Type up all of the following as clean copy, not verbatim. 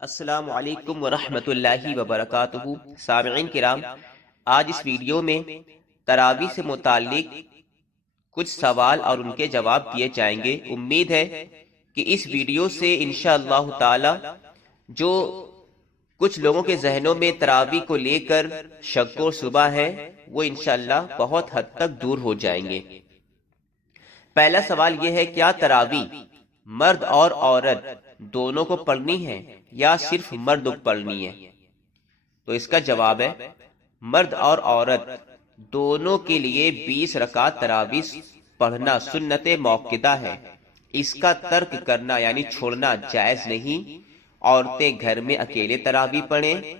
السلام علیکم ورحمۃ اللہ وبرکاتہ۔ سامعین کرام، آج اس ویڈیو میں تراویح سے متعلق کچھ سوال اور ان کے جواب دیے جائیں گے۔ امید ہے کہ اس ویڈیو سے انشاءاللہ تعالی جو کچھ لوگوں کے ذہنوں میں تراویح کو لے کر شک و شبہ ہے وہ انشاءاللہ بہت حد تک دور ہو جائیں گے۔ پہلا سوال یہ ہے، کیا تراویح مرد اور عورت دونوں کو پڑھنی ہے یا صرف مرد کو پڑھنی ہے؟ تو اس کا جواب ہے، مرد اور عورت دونوں کے لیے 20 رکعت تراویح پڑھنا سنت موقدہ ہے۔ اس کا ترک کرنا یعنی چھوڑنا جائز نہیں۔ عورتیں گھر میں اکیلے تراویح پڑھیں،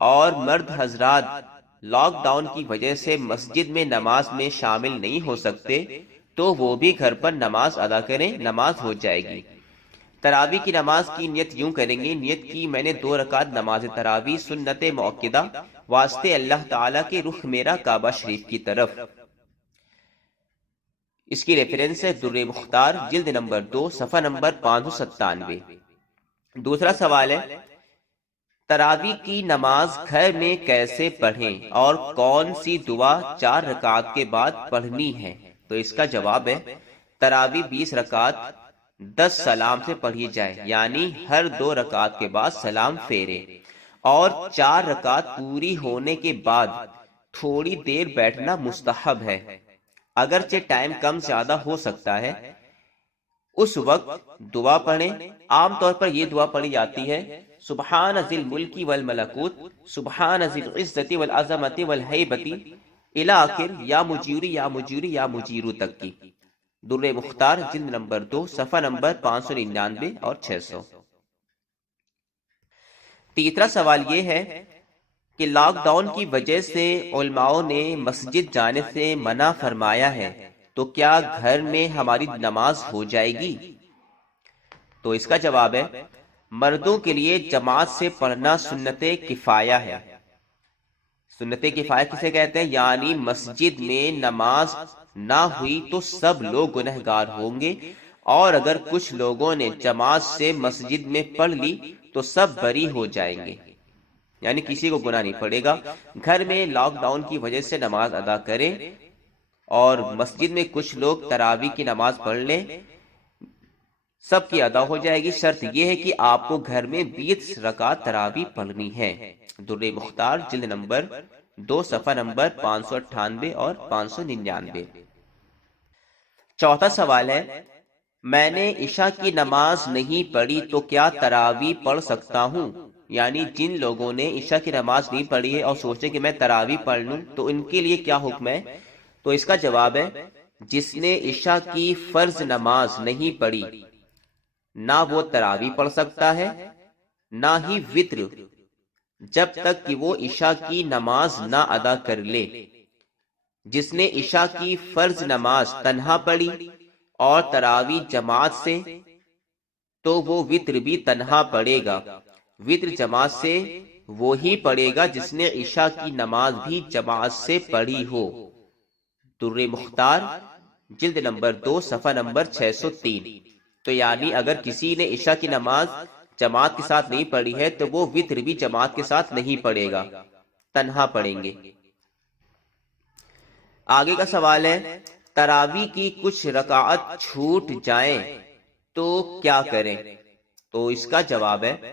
اور مرد حضرات لاک ڈاؤن کی وجہ سے مسجد میں نماز میں شامل نہیں ہو سکتے تو وہ بھی گھر پر نماز ادا کریں، نماز ہو جائے گی۔ تراویح کی نماز کی نیت یوں کریں گے، نیت کی میں نے 2 رکعت نماز تراویح سنت موقدہ واسطے اللہ تعالیٰ کے رخ میرا کعبہ شریف کی طرف۔ اس کی ریفرنس ہے در مختار جلد نمبر 2 صفحہ نمبر 597۔ دوسرا سوال ہے، تراویح کی نماز گھر میں کیسے پڑھیں اور کون سی دعا 4 رکعت کے بعد پڑھنی ہے؟ تو اس کا جواب ہے، تراویح 20 رکعت 10 سلام سے پڑھی جائے، یعنی ہر 2 رکعت کے بعد سلام پھیرے، اور 4 رکعت پوری ہونے کے بعد تھوڑی دیر بیٹھنا مستحب ہے۔ اگرچہ ٹائم کم زیادہ ہو سکتا ہے، اس وقت دعا پڑھیں۔ عام طور پر یہ دعا پڑھی جاتی ہے، سبحان ذی الملک والملکوت، سبحان ذی العزت والعظمت والہیبت الی آخر یا مجیری یا مجیری یا مجیرو تک کی۔ در مختار جلد نمبر 2 صفحہ نمبر 599 اور 600۔ تیسرا سوال یہ ہے کہ لاک ڈاؤن کی وجہ سے علماء نے مسجد جانے سے منع فرمایا ہے، تو کیا گھر میں ہماری نماز ہو جائے گی؟ تو اس کا جواب ہے، مردوں کے لیے جماعت سے پڑھنا سنت کفایہ ہے۔ سنت کفایہ کسے کہتے ہیں؟ یعنی مسجد میں نماز نہ ہوئی تو سب لوگ گنہگار ہوں گے، اور اگر کچھ لوگوں نے جماعت سے مسجد میں پڑھ لی تو سب بری ہو جائیں گے، یعنی کسی کو گناہ نہیں پڑے گا۔ گھر میں لاک ڈاؤن کی وجہ سے نماز ادا کریں، اور مسجد میں کچھ لوگ تراویح کی نماز پڑھ لیں، سب کی ادا ہو جائے گی۔ شرط یہ ہے کہ آپ کو گھر میں 20 رکعت تراویح پڑھنی ہے۔ در مختار جلد نمبر 2 صفحہ نمبر 598 اور 599۔ چوتھا سوال ہے، میں نے عشاء کی نماز نہیں پڑھی تو کیا تراویح پڑھ سکتا ہوں؟ یعنی جن لوگوں نے عشاء کی نماز نہیں پڑھی ہے اور سوچتے کہ میں تراویح پڑھ لوں تو ان کے لیے کیا حکم ہے؟ تو اس کا جواب ہے، جس نے عشاء کی فرض نماز نہیں پڑھی نہ وہ تراویح پڑھ سکتا ہے، نہ ہی وتر، جب تک کہ وہ عشاء کی نماز نہ ادا کر لے۔ جس نے عشاء کی فرض نماز تنہا پڑھی اور تراویح جماعت سے، تو وہ وتر بھی تنہا پڑھے گا۔ وتر جماعت سے وہی پڑھے گا جس نے عشاء کی نماز بھی جماعت سے پڑھی ہو۔ در مختار جلد نمبر 2 صفحہ نمبر 603۔ تو یعنی اگر کسی نے عشاء کی نماز جماعت کے ساتھ نہیں پڑھی ہے تو وہ وتر بھی جماعت کے ساتھ نہیں پڑھے گا، تنہا پڑھیں گے۔ آگے کا سوال ہے، تراویح کی کچھ رکعت چھوٹ جائیں تو کیا کریں؟ تو اس کا جواب ہے،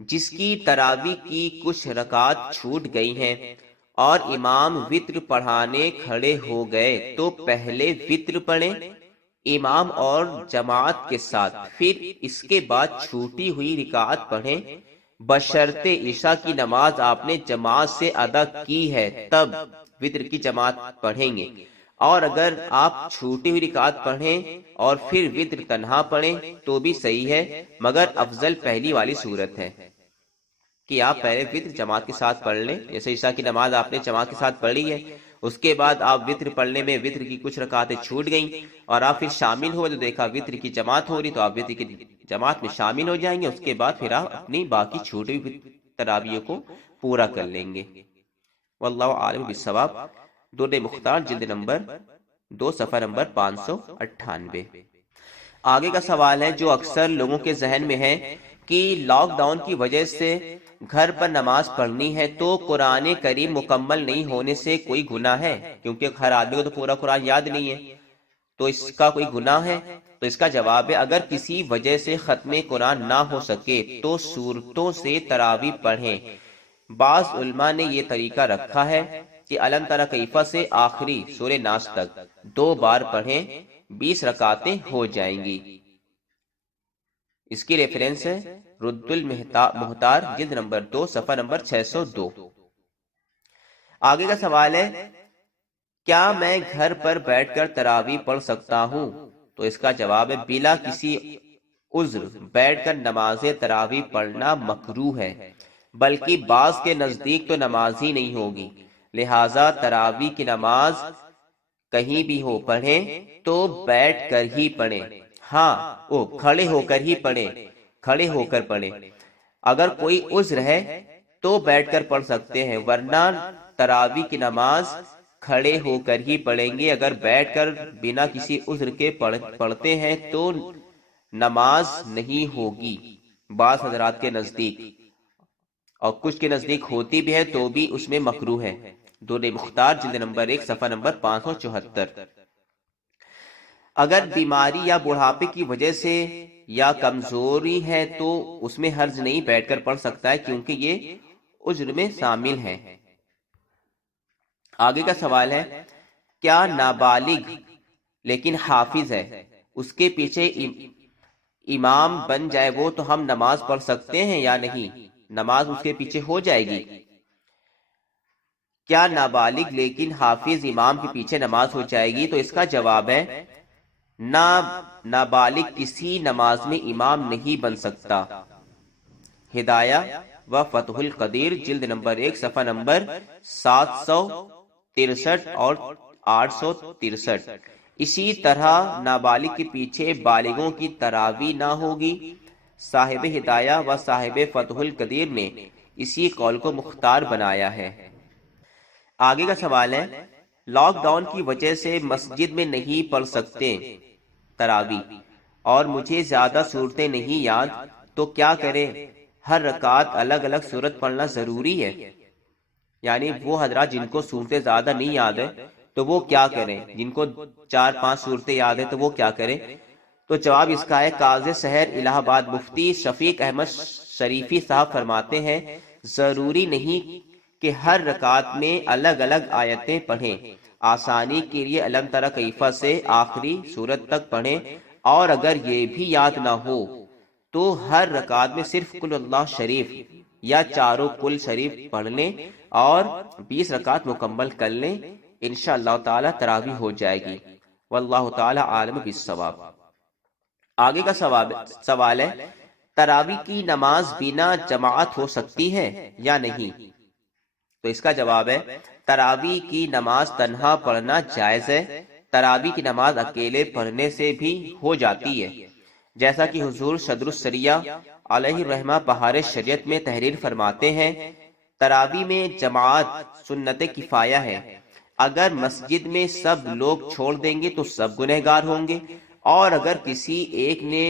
جس کی تراویح کی کچھ رکعت چھوٹ گئی ہیں اور امام وتر پڑھانے کھڑے ہو گئے تو پہلے وتر پڑھیں امام اور جماعت کے ساتھ، پھر اس کے بعد چھوٹی ہوئی رکعت پڑھیں، بشرطے عشاء کی نماز آپ نے جماعت سے ادا کی ہے تب وتر کی جماعت پڑھیں گے۔ اور اگر آپ چھوٹی ہوئی رکعت پڑھیں اور پھر وتر تنہا پڑھیں تو بھی صحیح ہے، مگر افضل پہلی والی صورت ہے کہ آپ پہلے وتر جماعت کے ساتھ پڑھ لیں۔ جیسے عشاء کی نماز آپ نے جماعت کے ساتھ پڑھی ہے، اس کے بعد آپ وتر پڑھنے میں وتر کی کچھ رکعتیں چھوٹ گئیں اور آپ پھر شامل ہوئے تو دیکھا وتر کی جماعت ہو رہی، تو آپ وتر کی جماعت میں شامل ہو جائیں گے۔ اس کے بعد پھر آپ اپنی باقی چھوٹی ہوئی تراویح کو پورا کر لیں گے۔ واللہ عالم بالصواب۔ در مختار جلد نمبر 2 صفحہ نمبر 598۔ آگے کا سوال ہے جو اکثر لوگوں کے ذہن میں ہے کہ لاک ڈاؤن کی وجہ سے گھر پر نماز پڑھنی ہے تو قرآن کریم مکمل نہیں ہونے سے کوئی گناہ ہے؟ کیونکہ ہر آدمی کو تو پورا قرآن یاد نہیں ہے، تو اس کا کوئی گناہ ہے؟ تو اس کا جواب ہے، اگر کسی وجہ سے ختم قرآن نہ ہو سکے تو سورتوں سے تراویح پڑھیں۔ بعض علماء نے یہ طریقہ رکھا ہے کہ علم تری کیفہ سے آخری سورہ ناس تک 2 بار پڑھیں، 20 رکعتیں ہو جائیں گی۔ اس کی ریفرنس ہے رد المحتار جلد نمبر 2 صفحہ نمبر 602۔ آگے کا سوال ہے، کیا میں گھر پر بیٹھ کر تراویح پڑھ سکتا ہوں؟ تو اس کا جواب ہے، بلا کسی عذر بیٹھ کر نماز تراویح پڑھنا مکروہ ہے، بلکہ بعض کے نزدیک تو نماز ہی نہیں ہوگی، لہٰذا تراویح کی نماز کہیں بھی ہو پڑھیں تو بیٹھ کر ہی پڑھیں، کھڑے ہو کر ہی پڑھیں، کھڑے ہو کر پڑھیں۔ اگر کوئی عذر ہے تو بیٹھ کر پڑھ سکتے ہیں، ورنہ تراویح کی نماز کھڑے ہو کر ہی پڑھیں گے۔ اگر بیٹھ کر بنا کسی عذر کے پڑھتے ہیں تو نماز نہیں ہوگی بعض حضرات کے نزدیک، اور کچھ کے نزدیک ہوتی بھی ہے تو بھی اس میں مکروہ ہے۔ دور مختار جلد نمبر 1 صفحہ نمبر 574۔ اگر بیماری یا بڑھاپے کی وجہ سے یا کمزوری ہے تو اس میں حرج نہیں، بیٹھ کر پڑھ سکتا ہے، کیونکہ یہ عذر میں شامل ہے۔ آگے کا سوال ہے، کیا نابالغ لیکن حافظ ہے، اس کے پیچھے امام بن جائے وہ، تو ہم نماز پڑھ سکتے ہیں یا نہیں؟ نماز اس کے پیچھے ہو جائے گی؟ کیا نابالغ لیکن حافظ امام کے پیچھے نماز ہو جائے گی؟ تو اس کا جواب ہے، نابالغ کسی نماز میں امام نہیں بن سکتا۔ ہدایہ و فتح القدیر جلد نمبر 1 صفحہ نمبر 763 اور 863۔ اسی طرح نابالغ کے پیچھے بالغوں کی تراویح نہ ہوگی۔ صاحب ہدایہ و صاحب فتح القدیر نے اسی قول کو مختار بنایا ہے۔ آگے کا سوال ہے، لاک ڈاؤن کی وجہ سے مسجد میں نہیں پڑھ سکتے تراویح اور مجھے زیادہ صورتیں نہیں یاد، تو کیا کریں؟ ہر رکعت الگ الگ صورت پڑھنا ضروری ہے؟ یعنی وہ حضرات جن کو صورتیں زیادہ نہیں یاد ہے تو وہ کیا کریں؟ جن کو 4-5 صورتیں یاد ہے تو وہ کیا کریں؟ تو جواب اس کا ہے، قاضی شہر الہ آباد مفتی شفیق احمد شریفی صاحب فرماتے ہیں، ضروری نہیں کہ ہر رکعت میں الگ الگ آیتیں پڑھیں، آسانی کے لیے علم تری کیفہ سے آخری سورت تک پڑھیں، اور اگر یہ بھی یاد نہ ہو تو ہر رکعت میں صرف قل اللہ شریف یا چاروں قل شریف پڑھ لیں اور 20 رکعت مکمل کر لیں، انشاءاللہ تعالی تراویح ہو جائے گی۔ واللہ تعالی عالم بالصواب۔ آگے کا سوال ہے، تراویح کی نماز بنا جماعت ہو سکتی ہے یا نہیں؟ تو اس کا جواب ہے، تراویح کی نماز تنہا پڑھنا جائز ہے، تراویح کی نماز اکیلے پڑھنے سے بھی ہو جاتی ہے، جیسا کہ حضور صدر السریہ علیہ الرحمہ بہار شریعت میں تحریر فرماتے ہیں، تراویح میں جماعت سنت کفایہ ہے، اگر مسجد میں سب لوگ چھوڑ دیں گے تو سب گنہگار ہوں گے، اور اگر کسی ایک نے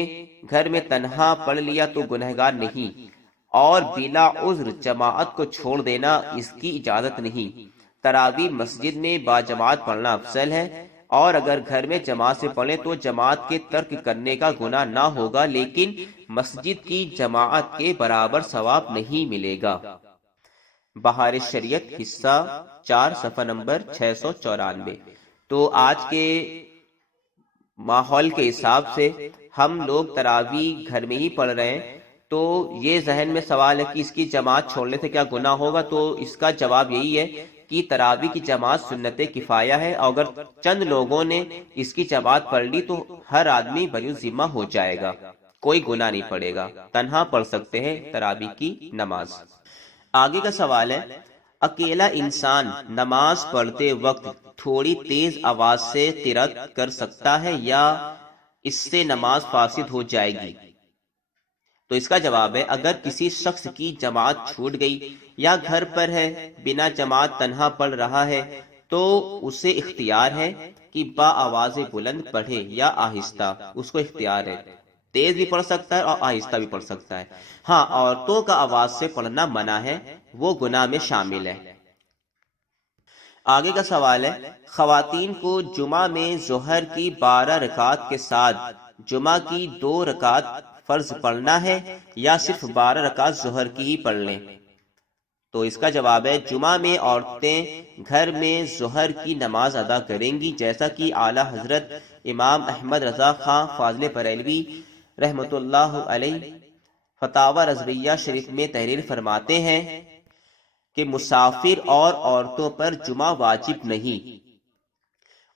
گھر میں تنہا پڑھ لیا تو گنہگار نہیں، اور بلا عذر جماعت کو چھوڑ دینا اس کی اجازت نہیں۔ تراویح مسجد میں باجماعت پڑھنا افضل ہے، اور اگر گھر میں جماعت سے پڑھیں تو جماعت کے ترک کرنے کا گناہ نہ ہوگا، لیکن مسجد کی جماعت کے برابر ثواب نہیں ملے گا۔ بہار شریعت حصہ 4 صفحہ نمبر 694۔ تو آج کے ماحول کے حساب سے ہم لوگ تراویح گھر میں ہی پڑھ رہے ہیں، تو یہ ذہن میں سوال ہے کہ اس کی جماعت چھوڑنے سے کیا گناہ ہوگا؟ تو اس کا جواب یہی ہے کہ تراویح کی جماعت سنت کفایہ ہے، اور اگر چند لوگوں نے اس کی جماعت پڑھ لی تو ہر آدمی بری ذمہ ہو جائے گا، کوئی گناہ نہیں پڑے گا، تنہا پڑھ سکتے ہیں تراویح کی نماز۔ آگے کا سوال ہے، اکیلا انسان نماز پڑھتے وقت تھوڑی تیز آواز سے قرأت کر سکتا ہے یا اس سے نماز فاسد ہو جائے گی؟ تو اس کا جواب ہے، اگر کسی شخص کی جماعت چھوٹ گئی یا گھر پر ہے، بنا جماعت تنہا پڑھ رہا ہے، تو اسے اختیار ہے کہ با آواز بلند پڑھے یا آہستہ، اس کو اختیار ہے۔ تیز بھی پڑھ سکتا ہے اور آہستہ بھی پڑھ سکتا ہے۔ ہاں، عورتوں کا آواز سے پڑھنا منع ہے، وہ گناہ میں شامل ہے۔ آگے کا سوال ہے، خواتین کو جمعہ میں ظہر کی 12 رکعات کے ساتھ جمعہ کی 2 رکعات فرض پڑھنا ہے یا صرف 12 رکعات ظہر کی ہی پڑھ لیں؟ تو اس کا جواب ہے، جمعہ میں عورتیں گھر میں ظہر کی نماز ادا کریں گی، جیسا کہ اعلی حضرت امام احمد رضا خان فاضل بریلوی رحمۃ اللہ علیہ فتاوی رضویہ شریف میں تحریر فرماتے ہیں کہ مسافر اور عورتوں پر جمعہ واجب نہیں،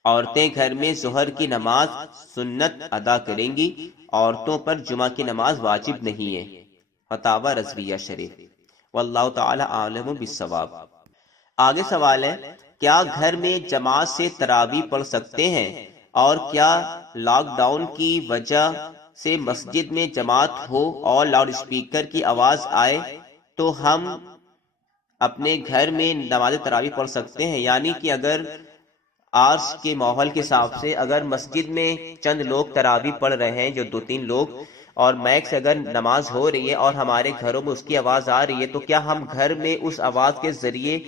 عورتیں گھر میں ظہر کی نماز سنت ادا کریں گی، عورتوں پر جمعہ کی نماز واجب نہیں ہے۔ فتاوی رضویہ شریف، واللہ تعالی عالم بالصواب۔ آگے سوال ہے، کیا گھر میں جماعت سے تراویح پڑھ سکتے ہیں، اور کیا لاک ڈاؤن کی وجہ سے مسجد میں جماعت ہو اور لاؤڈ اسپیکر کی آواز آئے تو ہم اپنے گھر میں نماز تراویح پڑھ سکتے ہیں؟ یعنی کہ اگر آج کے ماحول کے حساب سے اگر مسجد میں چند لوگ تراویح پڑھ رہے ہیں، جو 2-3 لوگ، اور میک سے اگر نماز ہو رہی ہے اور ہمارے گھروں میں اس کی آواز آ رہی ہے، تو کیا ہم گھر میں اس آواز کے ذریعے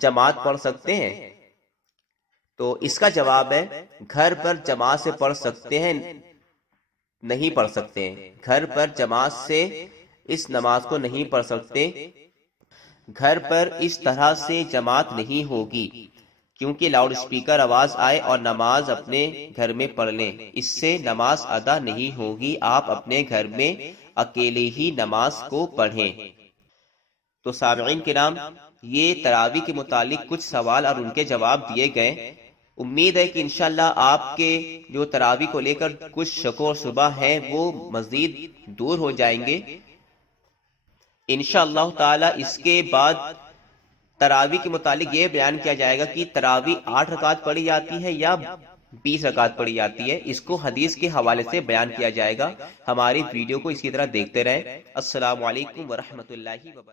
جماعت پڑھ سکتے ہیں؟ تو اس کا جواب ہے، گھر پر جماعت سے پڑھ سکتے ہیں، نہیں پڑھ سکتے ہیں۔ گھر پر جماعت سے اس نماز کو نہیں پڑھ سکتے، گھر پر اس طرح سے جماعت نہیں ہوگی کیونکہ لاؤڈ اسپیکر آواز آئے اور نماز اپنے گھر میں پڑھ لیں، اس سے نماز ادا نہیں ہوگی، آپ اپنے گھر میں اکیلے ہی نماز کو پڑھیں۔ تو سامعین کرام، یہ تراویح کے متعلق کچھ سوال اور ان کے جواب دیے گئے۔ امید ہے کہ انشاءاللہ آپ کے جو تراویح کو لے کر کچھ شک و شبہ ہیں وہ مزید دور ہو جائیں گے انشاءاللہ تعالی۔ اس کے بعد تراویح کے متعلق یہ بیان کیا جائے گا کہ تراویح 8 رکعت پڑھی جاتی ہے یا 20 رکعت پڑھی جاتی ہے، اس کو حدیث کے حوالے سے بیان کیا جائے گا۔ ہماری ویڈیو کو اسی طرح دیکھتے رہیں۔ السلام علیکم ورحمۃ اللہ وبرکاتہ۔